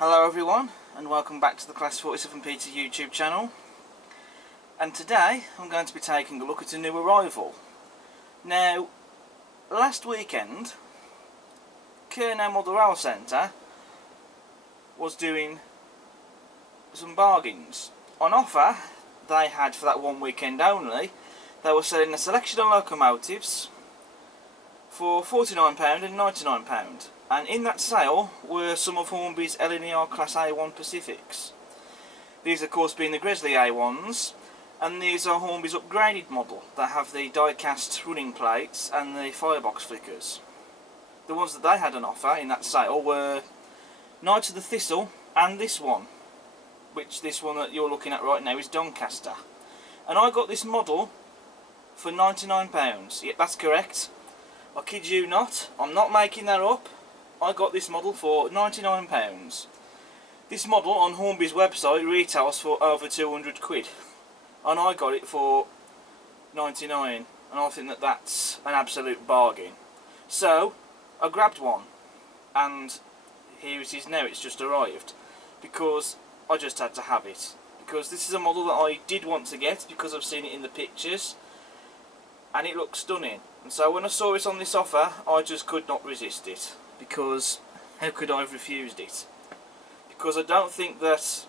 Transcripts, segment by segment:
Hello everyone, and welcome back to the Class 47 Peter YouTube channel. And today I'm going to be taking a look at a new arrival. Now, last weekend Kernow Model Rail Centre was doing some bargains. On offer they had, for that one weekend only, they were selling a selection of locomotives for £49 and £99. And in that sale were some of Hornby's LNER Class A1 Pacifics. These of course being the Gresley A1s, and these are Hornby's upgraded model that have the die-cast running plates and the firebox flickers. The ones that they had on offer in that sale were Knight of the Thistle and this one, which this one that you're looking at right now is Doncaster. And I got this model for £99. Yep, that's correct. I kid you not, I'm not making that up. I got this model for £99. This model on Hornby's website retails for over 200 quid, and I got it for 99, and I think that that's an absolute bargain. So I grabbed one, and here it is now. It's just arrived because I just had to have it, because this is a model that I did want to get because I've seen it in the pictures and it looks stunning. And so when I saw it on this offer, I just could not resist it, because how could I have refused it? Because I don't think that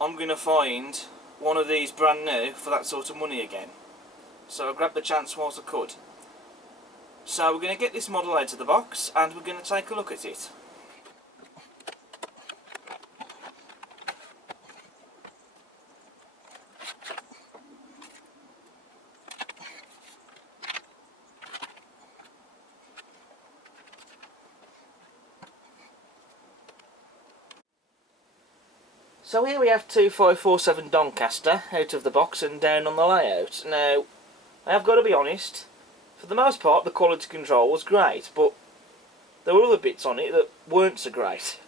I'm going to find one of these brand new for that sort of money again. So I grabbed the chance whilst I could. So we're going to get this model out of the box and we're going to take a look at it. So here we have 2547 Doncaster out of the box and down on the layout. Now, I have got to be honest, for the most part the quality control was great, but there were other bits on it that weren't so great.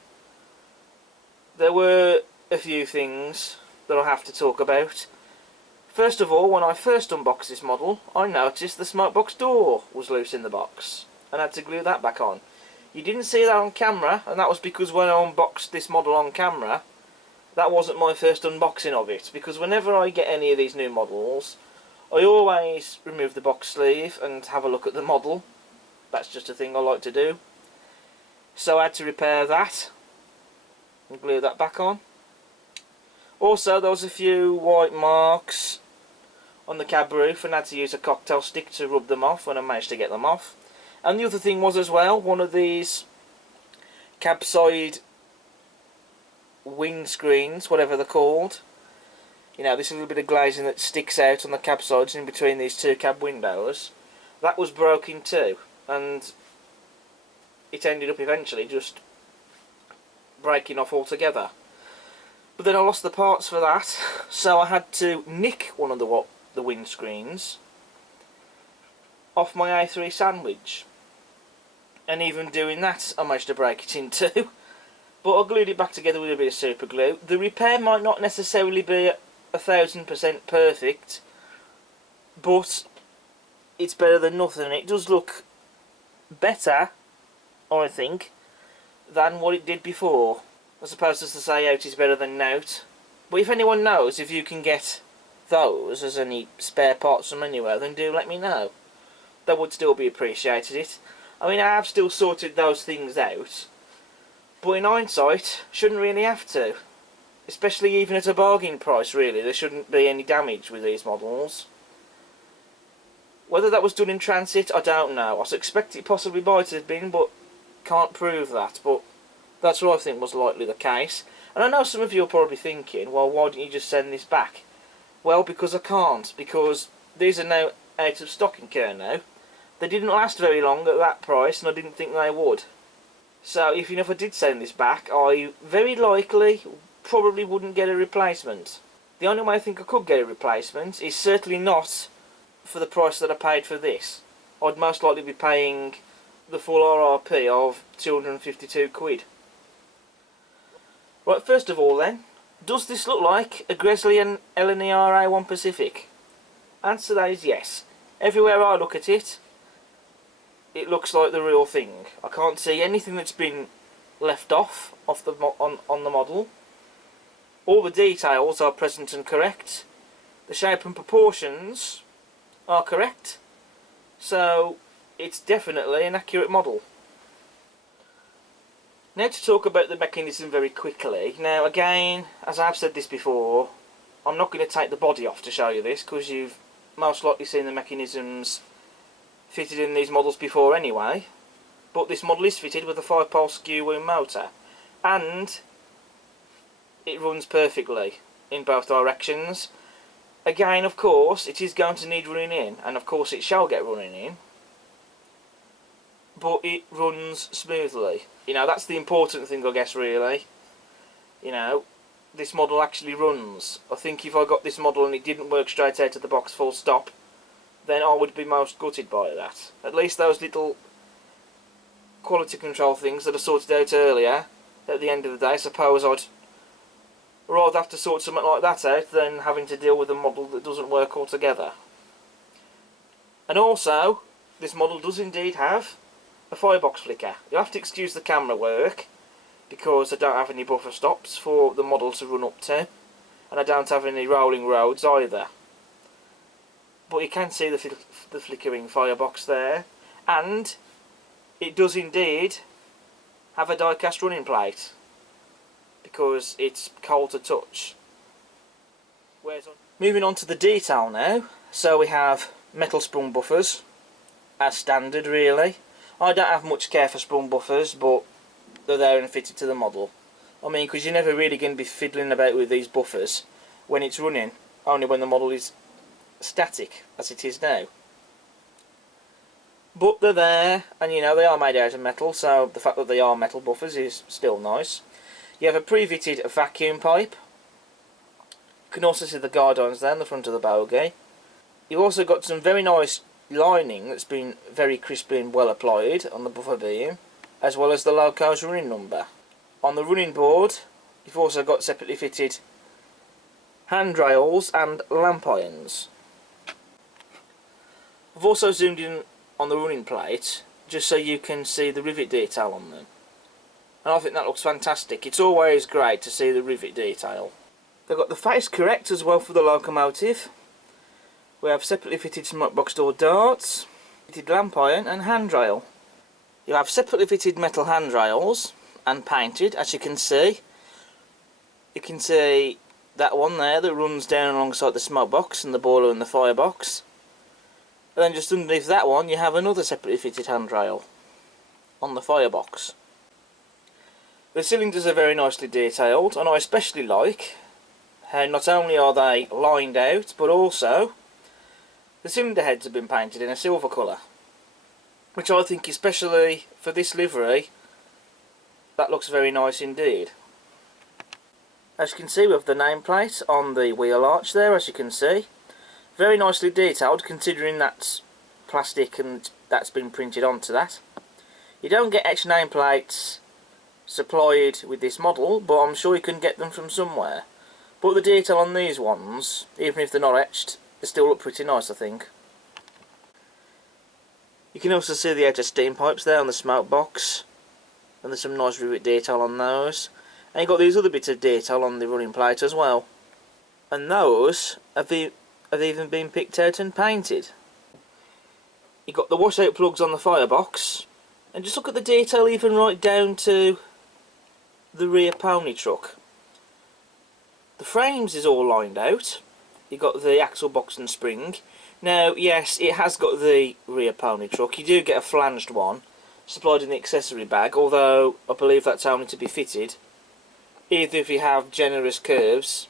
There were a few things that I'll have to talk about. First of all, when I first unboxed this model, I noticed the smoke box door was loose in the box and I had to glue that back on. You didn't see that on camera, and that was because when I unboxed this model on camera, that wasn't my first unboxing of it, because whenever I get any of these new models, I always remove the box sleeve and have a look at the model. That's just a thing I like to do. So I had to repair that and glue that back on. Also, there was a few white marks on the cab roof and I had to use a cocktail stick to rub them off when I managed to get them off. And the other thing was as well, one of these cab side windscreens, whatever they're called, you know, this little bit of glazing that sticks out on the cab sides in between these two cab windows, that was broken too, and it ended up eventually just breaking off altogether. But then I lost the parts for that, so I had to nick one of the windscreens off my A3 sandwich, and even doing that I managed to break it in two. But I glued it back together with a bit of super glue. The repair might not necessarily be 1000% perfect, but it's better than nothing. It does look better, I think, than what it did before. I suppose as to say out is better than nout. But if anyone knows if you can get those as any spare parts from anywhere, then do let me know. That would still be appreciated. It. I mean, I have still sorted those things out, but in hindsight, shouldn't really have to. Especially even at a bargain price, really. There shouldn't be any damage with these models. Whether that was done in transit, I don't know. I suspect it possibly might have been, but can't prove that. But that's what I think was likely the case. And I know some of you are probably thinking, well, why didn't you just send this back? Well, because I can't. Because these are now out of stock in Kernow. They didn't last very long at that price, and I didn't think they would. So even if I did send this back, I very likely probably wouldn't get a replacement. The only way I think I could get a replacement is certainly not for the price that I paid for this. I'd most likely be paying the full RRP of 252 quid. Right, first of all then, does this look like a Gresley and LNER A1 Pacific? Answer to that is yes. Everywhere I look at it, it looks like the real thing. I can't see anything that's been left off the on the model. All the details are present and correct. The shape and proportions are correct. So it's definitely an accurate model. Now to talk about the mechanism very quickly. Now again, as I've said this before, I'm not going to take the body off to show you this, because you've most likely seen the mechanisms fitted in these models before anyway. But this model is fitted with a 5-pole skew wound motor, and it runs perfectly in both directions. Again, of course, it is going to need running in, and of course it shall get running in, but it runs smoothly. You know, that's the important thing, I guess, really. You know, this model actually runs. I think if I got this model and it didn't work straight out of the box full stop, then I would be most gutted by that. At least those little quality control things that I sorted out earlier, at the end of the day, I suppose I'd rather have to sort something like that out than having to deal with a model that doesn't work altogether. And also, this model does indeed have a firebox flicker. You'll have to excuse the camera work, because I don't have any buffer stops for the model to run up to, and I don't have any rolling roads either. But you can see the flickering firebox there, and it does indeed have a die-cast running plate, because it's cold to touch. Moving on to the detail now. So we have metal sprung buffers, as standard really. I don't have much care for sprung buffers, but they're there and fitted to the model. I mean, because you're never really going to be fiddling about with these buffers when it's running, only when the model is static, as it is now. But they're there, and you know, they are made out of metal, so the fact that they are metal buffers is still nice. You have a pre-fitted vacuum pipe. You can also see the guide irons there in the front of the bogie. You've also got some very nice lining that's been very crisply and well applied on the buffer beam, as well as the loco's running number. On the running board, you've also got separately fitted handrails and lamp irons. I've also zoomed in on the running plate, just so you can see the rivet detail on them. And I think that looks fantastic. It's always great to see the rivet detail. They've got the face correct as well for the locomotive. We have separately fitted smoke box door darts, fitted lamp iron and handrail. You have separately fitted metal handrails and painted, as you can see. You can see that one there that runs down alongside the smoke box and the boiler and the firebox. And then just underneath that one you have another separately fitted handrail on the firebox. The cylinders are very nicely detailed, and I especially like how not only are they lined out, but also the cylinder heads have been painted in a silver colour, which I think, especially for this livery, that looks very nice indeed. As you can see, we have the nameplate on the wheel arch there, as you can see. Very nicely detailed, considering that's plastic and that's been printed onto that. You don't get extra nameplates supplied with this model, but I'm sure you can get them from somewhere. But the detail on these ones, even if they're not etched, they still look pretty nice, I think. You can also see the outer steam pipes there on the smoke box, and there's some nice rivet detail on those. And you've got these other bits of detail on the running plate as well. And those have even been picked out and painted. You've got the washout plugs on the firebox, and just look at the detail even right down to the rear pony truck. The frames is all lined out. You've got the axle box and spring. Now, yes, it has got the rear pony truck. You do get a flanged one supplied in the accessory bag, although I believe that's only to be fitted either if you have generous curves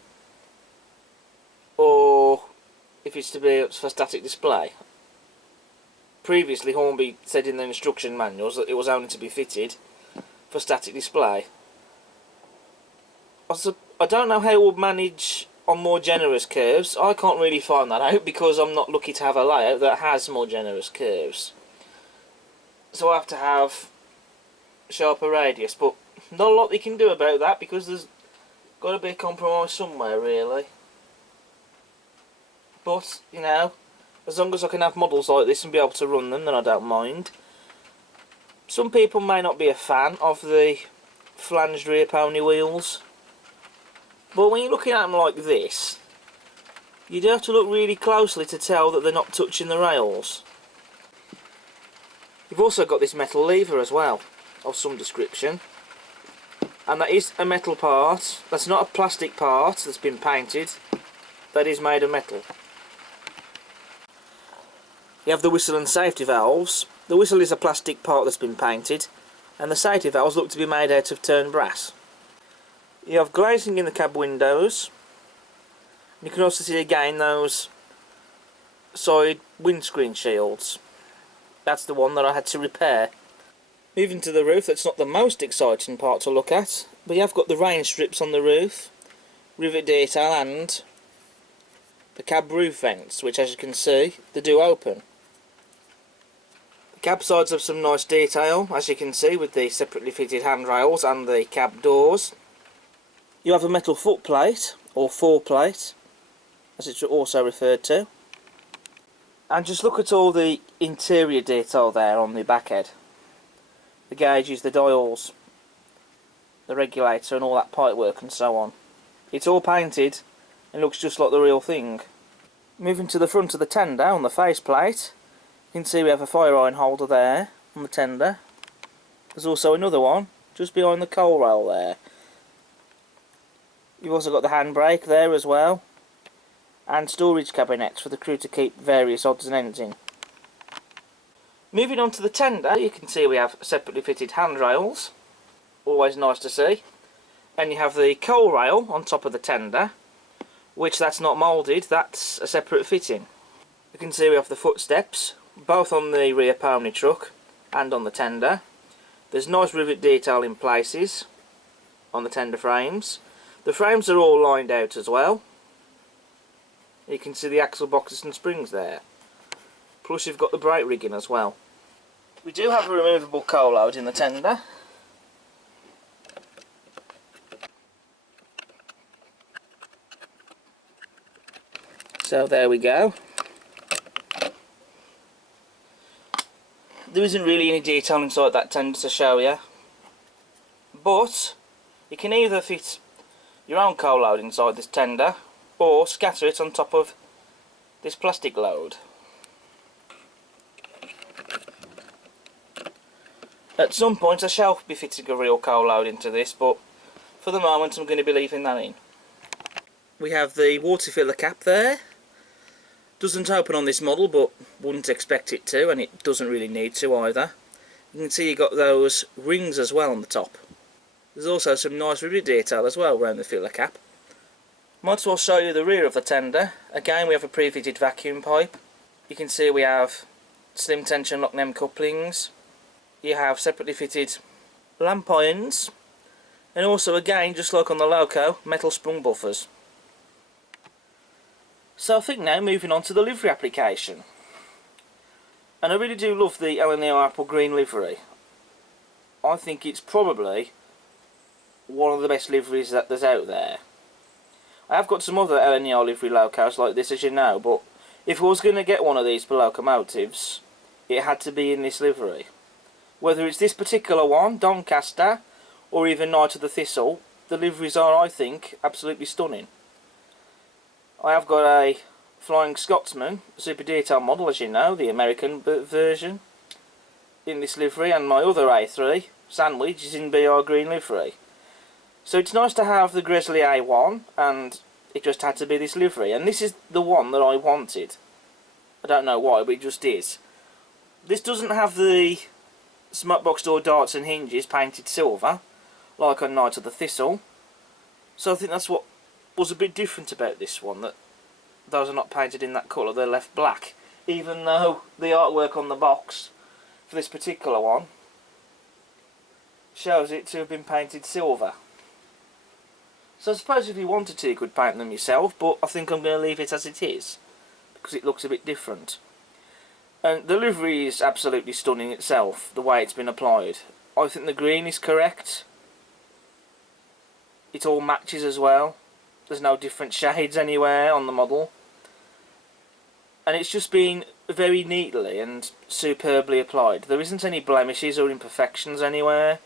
or if it's to be for static display. Previously, Hornby said in the instruction manuals that it was only to be fitted for static display. I don't know how it would manage on more generous curves. I can't really find that out because I'm not lucky to have a layout that has more generous curves. So I have to have sharper radius, but not a lot they can do about that because there's got to be a compromise somewhere, really. But, you know, as long as I can have models like this and be able to run them, then I don't mind. Some people may not be a fan of the flanged rear pony wheels. But when you're looking at them like this, you do have to look really closely to tell that they're not touching the rails. You've also got this metal lever as well, of some description. And that is a metal part. That's not a plastic part that's been painted. That is made of metal. You have the whistle and safety valves. The whistle is a plastic part that's been painted, and the safety valves look to be made out of turned brass. You have glazing in the cab windows. You can also see again those side windscreen shields. That's the one that I had to repair. Moving to the roof, that's not the most exciting part to look at, but you have got the rain strips on the roof, rivet detail, and the cab roof vents, which as you can see, they do open. The cab sides have some nice detail, as you can see, with the separately fitted handrails and the cab doors. You have a metal footplate, or foreplate, as it's also referred to. And just look at all the interior detail there on the back head. The gauges, the dials, the regulator and all that pipework and so on. It's all painted and looks just like the real thing. Moving to the front of the tender on the faceplate, you can see we have a fire iron holder there on the tender. There's also another one just behind the coal rail there. You've also got the handbrake there as well, and storage cabinets for the crew to keep various odds and ends in. Moving on to the tender, you can see we have separately fitted handrails, always nice to see, and you have the coal rail on top of the tender, which that's not moulded, that's a separate fitting. You can see we have the footsteps, both on the rear pony truck and on the tender. There's nice rivet detail in places on the tender frames. The frames are all lined out as well. You can see the axle boxes and springs there. Plus you've got the brake rigging as well. We do have a removable coal load in the tender. So there we go. There isn't really any detail inside that tender to show you, but you can either fit your own coal load inside this tender or scatter it on top of this plastic load. At some point I shall be fitting a real coal load into this, but for the moment I'm going to be leaving that in. We have the water filler cap there. Doesn't open on this model, but wouldn't expect it to, and it doesn't really need to either. You can see you've got those rings as well on the top. There's also some nice rivet detail as well around the filler cap. Might as well show you the rear of the tender. Again, we have a pre-fitted vacuum pipe. You can see we have slim tension lock NEM couplings. You have separately fitted lamp irons, and also again, just like on the loco, metal sprung buffers. So I think now moving on to the livery application. And I really do love the LNER apple green livery. I think it's probably one of the best liveries that there's out there. I have got some other LNER livery locos like this, as you know, but if I was going to get one of these for locomotives, it had to be in this livery. Whether it's this particular one, Doncaster, or even Knight of the Thistle, the liveries are, I think, absolutely stunning. I have got a Flying Scotsman super detail model, as you know, the American version, in this livery, and my other A3, Sandwich, is in BR green livery. So it's nice to have the Gresley A1, and it just had to be this livery, and this is the one that I wanted. I don't know why, but it just is. This doesn't have the smoke box door darts and hinges painted silver, like on Knight of the Thistle, so I think that's what was a bit different about this one, that those are not painted in that colour, they're left black, even though the artwork on the box for this particular one shows it to have been painted silver. So I suppose if you wanted to you could paint them yourself, but I think I'm going to leave it as it is, because it looks a bit different. And the livery is absolutely stunning itself, the way it's been applied. I think the green is correct. It all matches as well. There's no different shades anywhere on the model. And it's just been very neatly and superbly applied. There isn't any blemishes or imperfections anywhere.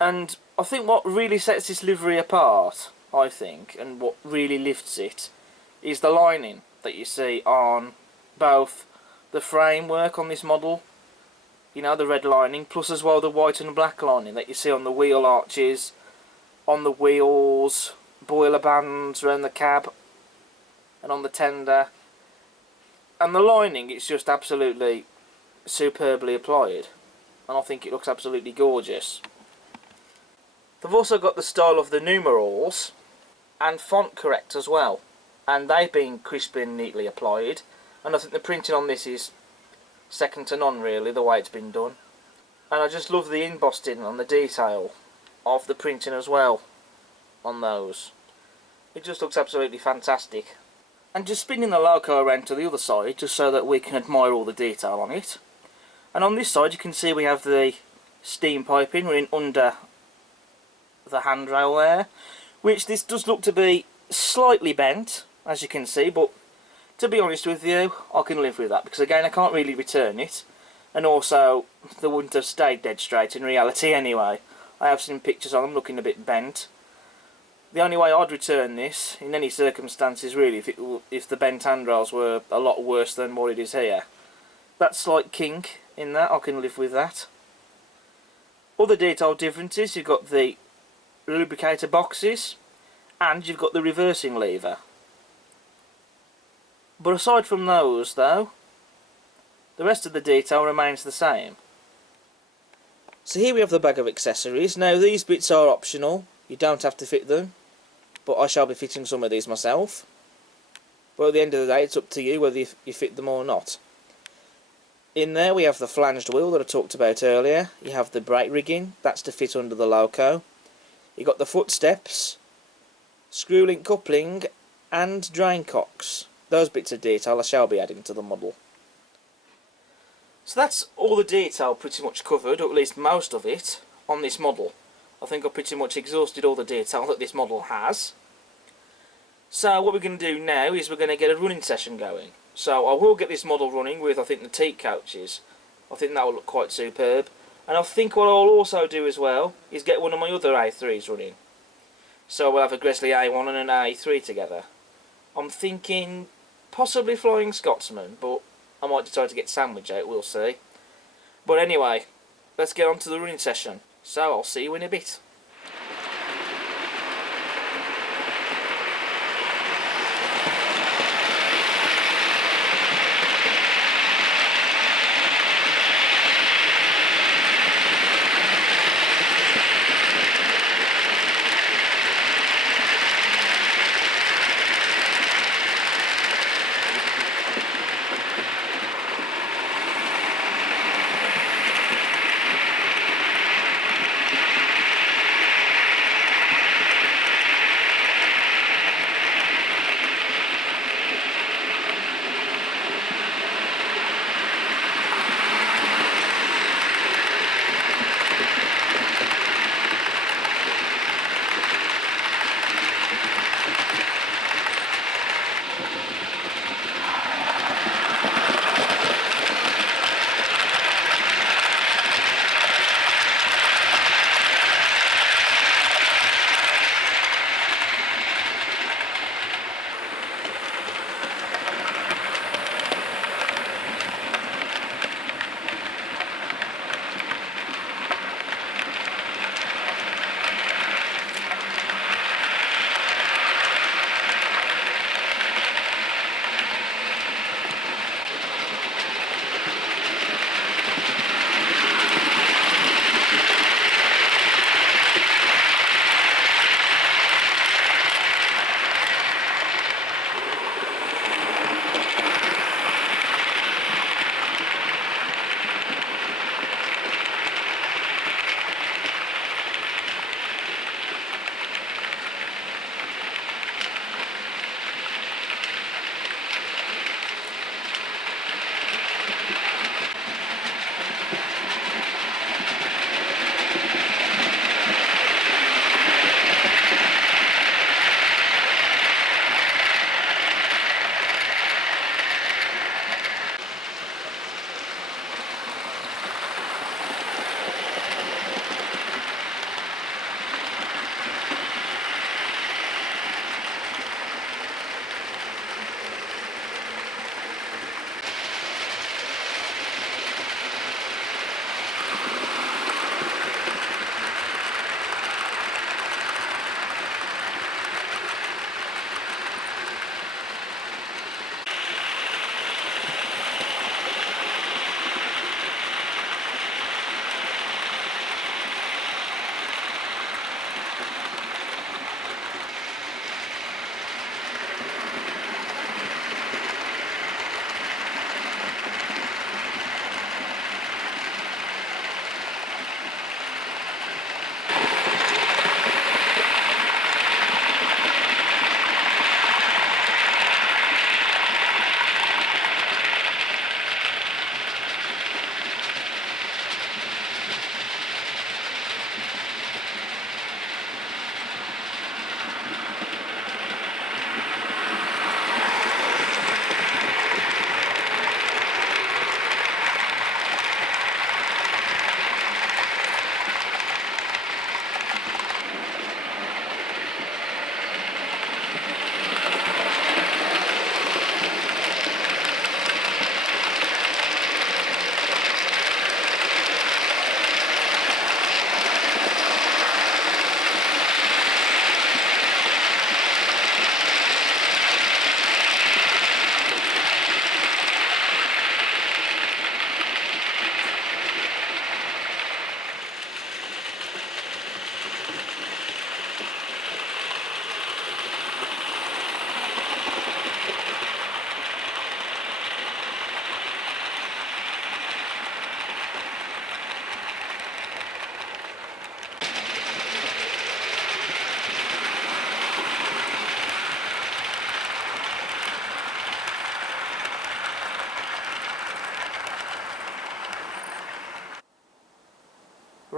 And I think what really sets this livery apart, I think, and what really lifts it, is the lining that you see on both the framework on this model, you know, the red lining, plus as well the white and black lining that you see on the wheel arches, on the wheels, boiler bands around the cab, and on the tender. And the lining, it's just absolutely superbly applied, and I think it looks absolutely gorgeous. They've also got the style of the numerals and font correct as well, and they've been crisply and neatly applied, and I think the printing on this is second to none really, the way it's been done. And I just love the embossing on the detail of the printing as well on those. It just looks absolutely fantastic. And just spinning the loco around to the other side just so that we can admire all the detail on it. And on this side you can see we have the steam piping running under the handrail there, which this does look to be slightly bent, as you can see, but to be honest with you, I can live with that, because again I can't really return it, and also they wouldn't have stayed dead straight in reality anyway. I have seen pictures of them looking a bit bent. The only way I'd return this in any circumstances really, if the bent handrails were a lot worse than what it is here. That slight kink in that, I can live with that. Other detail differences, you've got the lubricator boxes and you've got the reversing lever. But aside from those though, the rest of the detail remains the same. So here we have the bag of accessories. Now these bits are optional, you don't have to fit them, but I shall be fitting some of these myself. But at the end of the day it's up to you whether you fit them or not. In there we have the flanged wheel that I talked about earlier. You have the brake rigging, that's to fit under the loco. You've got the footsteps, screw link coupling and drain cocks. Those bits of detail I shall be adding to the model. So that's all the detail pretty much covered, or at least most of it, on this model. I think I've pretty much exhausted all the detail that this model has. So what we're going to do now is we're going to get a running session going. So I will get this model running with, I think, the teak coaches. I think that will look quite superb. And I think what I'll also do as well is get one of my other A3s running. So we'll have a Gresley A1 and an A3 together. I'm thinking possibly Flying Scotsman, but I might decide to get Sandwich out, we'll see. But anyway, let's get on to the running session. So I'll see you in a bit.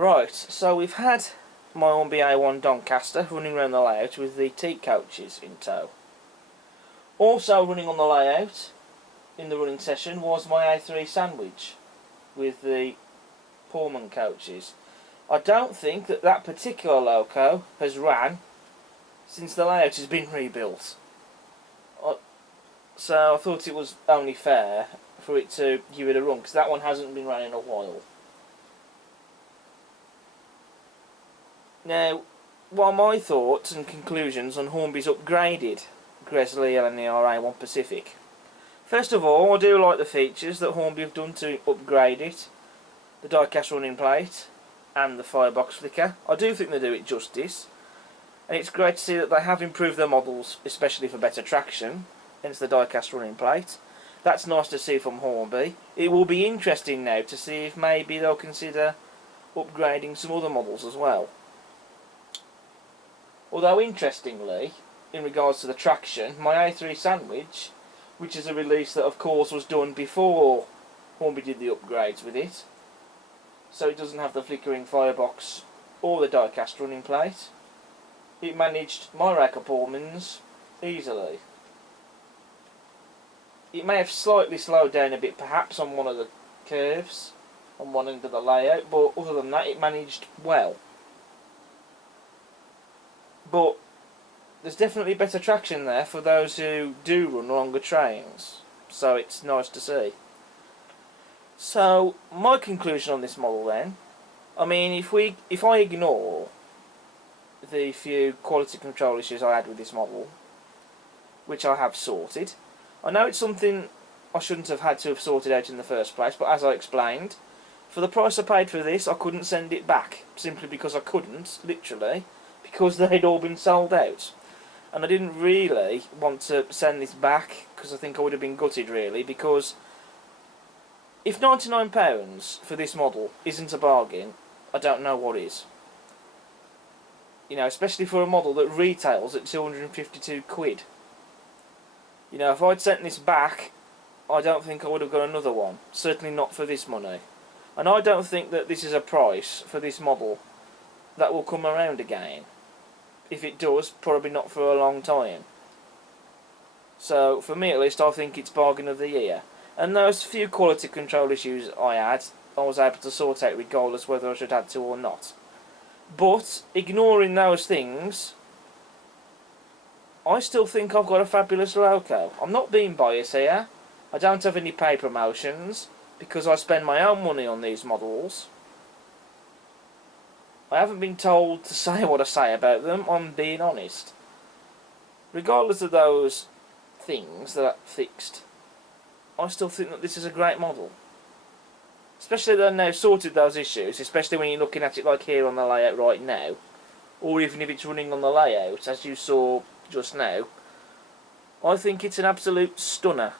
Right, so we've had my Hornby A1 Doncaster running around the layout with the T coaches in tow. Also running on the layout in the running session was my A3 Sandwich with the Pullman coaches. I don't think that that particular loco has ran since the layout has been rebuilt. So I thought it was only fair for it to give it a run, because that one hasn't been run in a while. Now, what are my thoughts and conclusions on Hornby's upgraded Gresley LNER A1 Pacific? First of all, I do like the features that Hornby have done to upgrade it. The die-cast running plate and the firebox flicker. I do think they do it justice. And it's great to see that they have improved their models, especially for better traction, hence the die-cast running plate. That's nice to see from Hornby. It will be interesting now to see if maybe they'll consider upgrading some other models as well. Although interestingly, in regards to the traction, my A3 Sandwich, which is a release that of course was done before Hornby did the upgrades with it, so it doesn't have the flickering firebox or the die-cast running plate, it managed my rack of Pullmans easily. It may have slightly slowed down a bit perhaps on one of the curves on one end of the layout, but other than that it managed well. But there's definitely better traction there for those who do run longer trains, so it's nice to see. So my conclusion on this model then, I mean, if I ignore the few quality control issues I had with this model, which I have sorted, I know it's something I shouldn't have had to have sorted out in the first place, but as I explained, for the price I paid for this I couldn't send it back, simply because I couldn't, literally, because they'd all been sold out. And I didn't really want to send this back, because I think I would have been gutted really, because if £99 for this model isn't a bargain, I don't know what is. You know, especially for a model that retails at 252 quid. You know, if I'd sent this back, I don't think I would have got another one. Certainly not for this money. And I don't think that this is a price for this model that will come around again. If it does, probably not for a long time. So, for me at least, I think it's bargain of the year. And those few quality control issues I had, I was able to sort out regardless whether I should have to or not. But, ignoring those things, I still think I've got a fabulous loco. I'm not being biased here. I don't have any paid promotions, because I spend my own money on these models. I haven't been told to say what I say about them, I'm being honest. Regardless of those things that are fixed, I still think that this is a great model. Especially that they've now sorted those issues, especially when you're looking at it like here on the layout right now, or even if it's running on the layout, as you saw just now. I think it's an absolute stunner.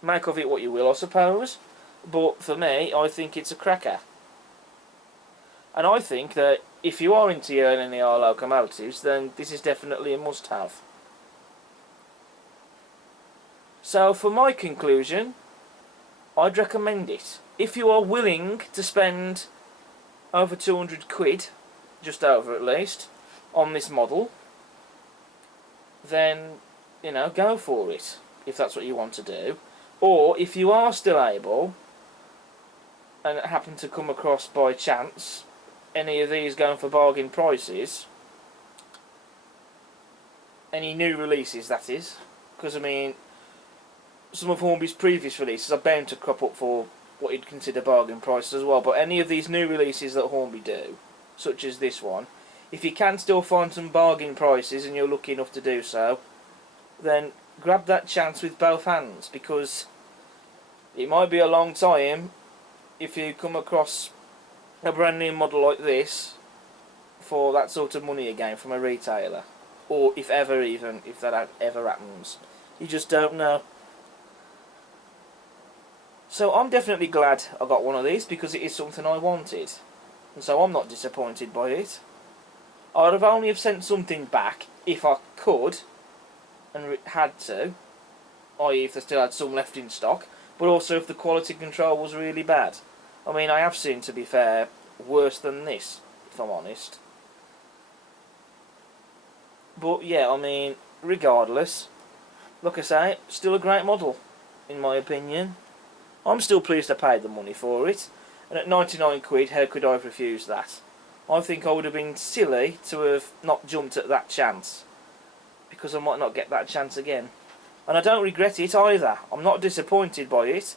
Make of it what you will, I suppose. But for me, I think it's a cracker. And I think that if you are into your LNER locomotives, then this is definitely a must-have. So for my conclusion, I'd recommend it. If you are willing to spend over 200 quid, just over at least, on this model, then, you know, go for it, if that's what you want to do. Or, if you are still able, and happen to come across by chance any of these going for bargain prices, any new releases that is, because I mean some of Hornby's previous releases are bound to crop up for what you'd consider bargain prices as well, but any of these new releases that Hornby do, such as this one, if you can still find some bargain prices and you're lucky enough to do so, then grab that chance with both hands, because it might be a long time if you come across a brand new model like this for that sort of money again from a retailer, or if ever, even if that ever happens. You just don't know. So I'm definitely glad I got one of these, because it is something I wanted, and so I'm not disappointed by it. I'd have only have sent something back if I could and had to, i.e. if they still had some left in stock, but also if the quality control was really bad. I mean, I have seen, to be fair, worse than this, if I'm honest. But yeah, I mean, regardless, like I say, still a great model, in my opinion. I'm still pleased I paid the money for it, and at 99 quid, how could I have refused that? I think I would have been silly to have not jumped at that chance, because I might not get that chance again. And I don't regret it either. I'm not disappointed by it,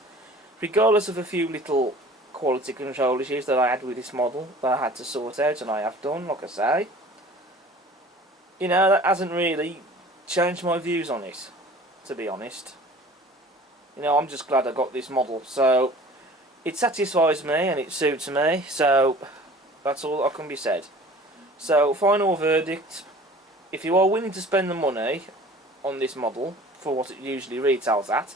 regardless of a few little quality control issues that I had with this model that I had to sort out, and I have done, like I say. You know, that hasn't really changed my views on it, to be honest. You know, I'm just glad I got this model, so it satisfies me and it suits me, so that's all that can be said. So, final verdict, if you are willing to spend the money on this model for what it usually retails at,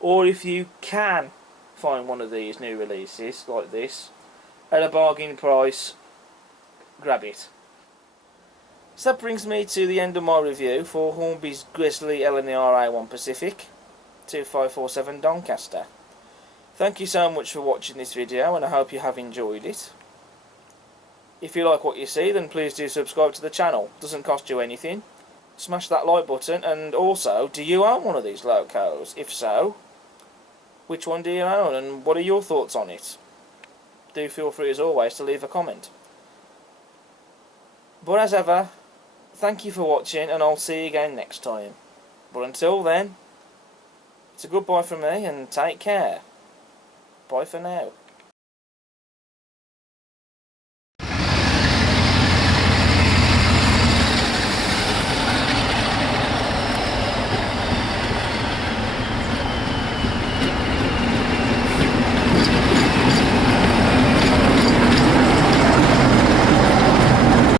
or if you can find one of these new releases like this at a bargain price, grab it. So that brings me to the end of my review for Hornby's Gresley LNER A1 Pacific 2547 Doncaster. Thank you so much for watching this video, and I hope you have enjoyed it. If you like what you see, then please do subscribe to the channel. It doesn't cost you anything. Smash that like button, and also, do you own one of these locos? If so, which one do you own, and what are your thoughts on it? Do feel free as always to leave a comment. But as ever, thank you for watching, and I'll see you again next time. But until then, it's a goodbye from me, and take care. Bye for now.